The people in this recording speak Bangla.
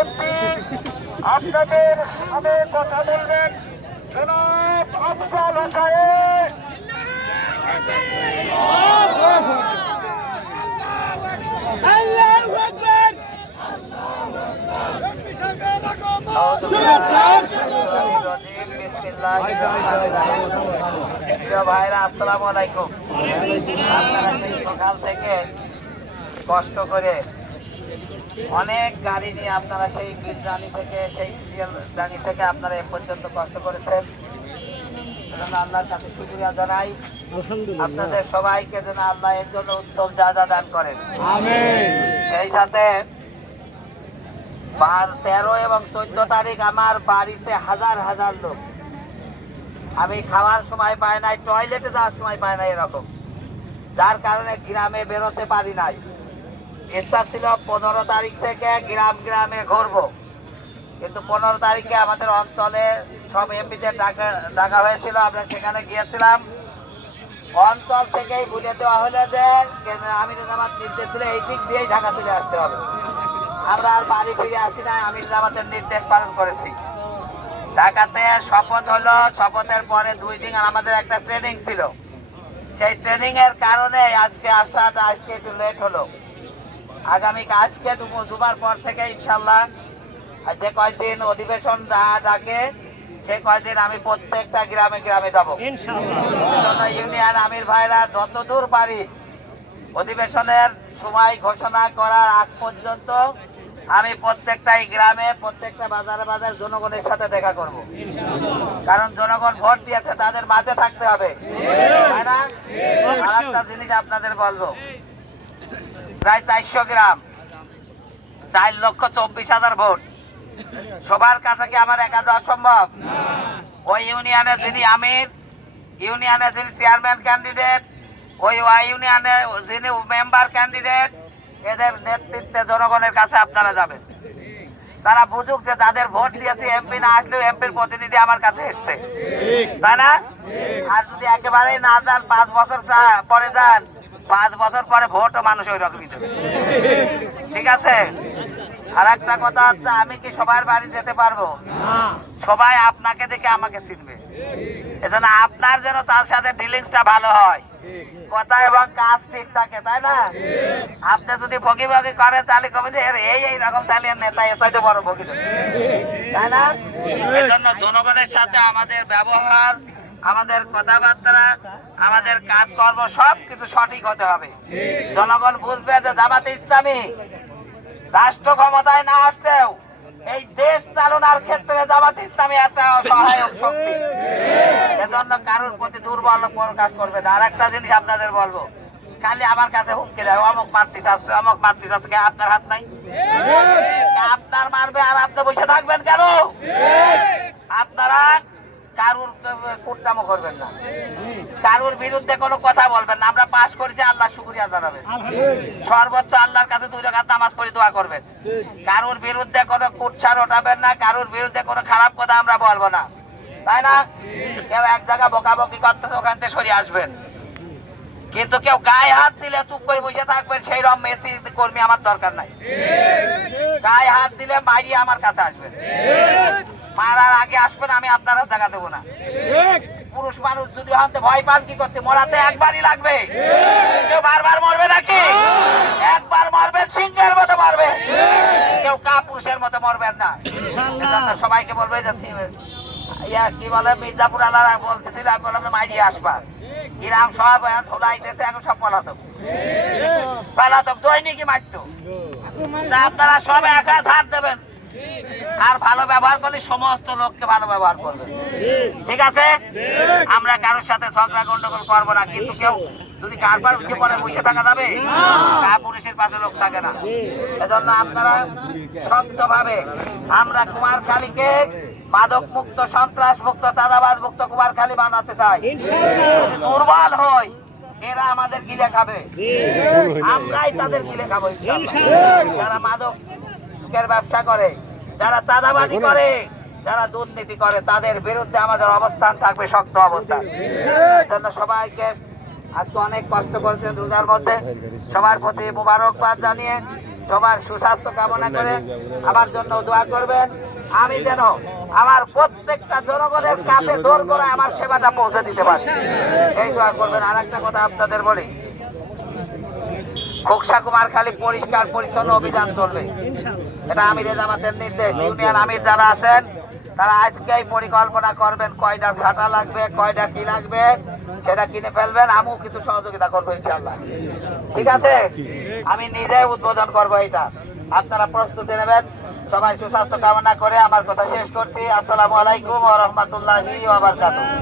এমপি আপনাদের সাথে কথা বলবেন জনাব আফজাল হোসেন। ভাইরা আসসালামু আলাইকুম। আপনারা সেই সকাল থেকে কষ্ট করে অনেক গাড়ি নিয়ে আপনারা সেই বীরজানি থেকে সেই শিয়ালদাঙ্গি থেকে আপনারা এ পর্যন্ত কষ্ট করেছেন। আল্লাহর কাছে শুকরিয়া জানাই। আপনাদের সবাইকে যেন আল্লাহ এর জন্য উত্তম জাযা দান করেন। সেই সাথে 13 এবং 14 তারিখ আমার বাড়িতে হাজার হাজার লোক। আমি খাওয়ার সময় পাই নাই, টয়লেটে যাওয়ার সময় পাই নাই এরকম, যার কারণে গ্রামে বেরোতে পারি নাই। ইচ্ছা ছিল 15 তারিখ থেকে গ্রামে ঘুরবো, কিন্তু 15 তারিখে আমাদের অঞ্চলে সব এমপিদের ডাকা হয়েছিল। আমরা সেখানে গিয়েছিলাম। অঞ্চল থেকেই বুঝে দেওয়া হলো যে আমির জামাত নির্দেশ দিলে এই দিক দিয়েই ঢাকা চলে আসতে হবে। আমরা আর বাড়ি ফিরে আসি না, আমির জামাতের নির্দেশ পালন করেছি। ঢাকাতে শপথ হলো, শপথের পরে 2 দিন আমাদের একটা ট্রেনিং ছিল। সেই ট্রেনিং এর কারণে আজকে আসাটা আজকে একটু লেট হলো। আগামী আজকে দুবার পর থেকে ইনশাল্লাহ যে কয়দিন অধিবেশন ডাকে সেই কয়দিন আমি প্রত্যেকটা গ্রামে গ্রামে যাবো ইনশাআল্লাহ। ইউনিয়ন আমির ভাইরা যতদূর পারি অধিবেশনের সময় ঘোষণা করার আগ পর্যন্ত আমি প্রত্যেকটাই গ্রামে প্রত্যেকটা বাজারে জনগণের সাথে দেখা করব। কারণ জনগণ ভোট দিয়েছে, তাদের মাঝে থাকতে হবে, তাই না? আর একটা জিনিস আপনাদের বলবো, প্রায় 400 গ্রাম, 4,24,000 ভোট। সবার কাছে কি আমার একা যাওয়া সম্ভব? ওই ইউনিয়নে যিনি আমির, ইউনিয়নে যিনি চেয়ারম্যান ক্যান্ডিডেট, ওই ইউনিয়নে যিনি মেম্বার ক্যান্ডিডেট, এদের নেতৃত্বে জনগণের কাছে আপনারা যাবেন। তারা বুঝুক যে যাদের ভোট দিয়েছে, এমপি না আসলেও এমপির প্রতিনিধি আমার কাছে এসছে, তাই না? আর যদি একেবারেই না যান, 5 বছর পরে যান, 5 বছর পরে ভোটও মানুষ ওই রকমই দেবে। ঠিক আছে? আর একটা কথা হচ্ছে, আমি কি সবার বাড়ি যেতে পারবো? সবাই আপনাকে দেখে আমাকে চিনবে। এজন্য আপনার যেন তার সাথে ডিলিংসটা ভালো হয়, কথা এবং কাজ ঠিক থাকে, তাই না? আপনি যদি ভগি করেন তাহলে কবে যে এই রকম তাহলে নেতা এসাইতে বড় ভগি, তাই না? এজন্য জনগণের সাথে আমাদের ব্যবহার, আমাদের কথাবার্তা, আমাদের কাজকর্ম সবকিছু সঠিক হতে হবে। জনগণ বুঝবে যে জামাতে ইসলামী রাষ্ট্র ক্ষমতায় না আসলেও এই দেশ চালনার ক্ষেত্রে জামাতে ইসলামী একটা সহায়ক শক্তি। এজন্য কারোর প্রতি দুর্বল প্রকাশ করবে না। আর একটা জিনিস আপনাদের বলবো, খালি আমার কাছে হুমকি দেয়, অমুক মারতে চাচ্ছে, অমুক মারতে চাচ্ছে। আপনার হাত নাই? আপনার মারবে আর আপনি বসে থাকবেন কেন? আপনারা কারুর কুটনামো করবেন না, কারুর বিরুদ্ধে কোনো কথা বলবেন না। আমরা পাশ করেছি, আল্লাহ শুকরিয়া জানাবেন। সর্বোচ্চ আল্লাহর কাছে 2 রাকাত নামাজ পড়ে দোয়া করবেন। কারুর বিরুদ্ধে কোনো কুৎসার ওঠাবেন না, কারুর বিরুদ্ধে কোনো খারাপ কথা আমরা বলবো না, তাই না? কেউ এক জায়গা বকাবকি করতেছে, ওখান থেকে সরিয়ে আসবেন। কিন্তু কেউ গায়ে হাত দিলে চুপ করে বসে থাকবেন, সেই রকম মেসি কর্মী আমার দরকার নাই। গায়ে হাত দিলে মারিয়ে আমার কাছে আসবেন, মারার আগে আসবেন, আমি আপনার জায়গা দেবো না। পুরুষ মানুষ যদি হাতে ভয় পান, কি করতে? মরাতে একবারই লাগবে, কেউ বারবার মরবে নাকি? একবার মারবেন, সিংহের মতো মারবেন, কেউ পুরুষের মতো মরবেন না। সবাইকে বলবে যে কি বলে মির্জাপুর আলারা বলতেছিল, আমি বললাম মাইরিয়ে আসবা। গ্রাম সব ধোলাইতেছে, এখন সব পলাতক দৈনিকই মারত। আপনারা সব একা ছাড় দেবেন, আর ভালো ব্যবহার করলে সমস্ত লোককে ভালো ব্যবহার করবে। ঠিক আছে? আমরা কারোর সাথে ঝগড়া গন্ডগোল করবো না। কিন্তু কেউ যদি কারবার উঠে পরে বসে থাকা যাবে, পুলিশের পাশে লোক থাকে না। এজন্য আপনারা শক্তভাবে আমরা কুমারখালীকে মাদক মুক্ত, সন্ত্রাস মুক্ত, চাঁদাবাজ মুক্ত কুমারখালী বানাতে চাই। দুর্বল হই, এরা আমাদের গিলে খাবে, আমরাই তাদের গিলে খাবো। যারা মাদকের ব্যবসা করে, যারা চাঁদাবাজি করে, যারা দুর্নীতি করে, তাদের বিরুদ্ধে আমাদের অবস্থান থাকবে, শক্ত অবস্থান। জন্য সবাইকে আজকে অনেক কষ্ট করেছেন রোজার মধ্যে, সবার প্রতি মুবারকবাদ জানিয়ে সবার সুস্বাস্থ্য কামনা করে আমার জন্য দোয়া করবেন। আমি যেন আমার প্রত্যেকটা জনগণের কাছে দৌড় করে আমার সেবাটা পৌঁছে দিতে পারি, এই দোয়া করবেন। আর একটা কথা আপনাদের বলি, খোকসা কুমারখালী পরিষ্কার পরিচ্ছন্ন অভিযান চলবে, এটা আমিরে জামাতের নির্দেশ। ইউনিয়ন আমির যারা আছেন তারা আজকেই পরিকল্পনা করবেন কয়টা ছাতা লাগবে, কয়টা কি লাগবে সেটা কিনে ফেলবেন। আমিও কিছু সহযোগিতা করবো ইনশাআল্লাহ, ঠিক আছে? আমি নিজে উদ্বোধন করবো এটা, আপনারা প্রস্তুতি নেবেন। সবাই সুস্বাস্থ্য কামনা করে আমার কথা শেষ করছি। আসসালামু আলাইকুম ওয়া রাহমাতুল্লাহি ওয়া বারাকাতুহু।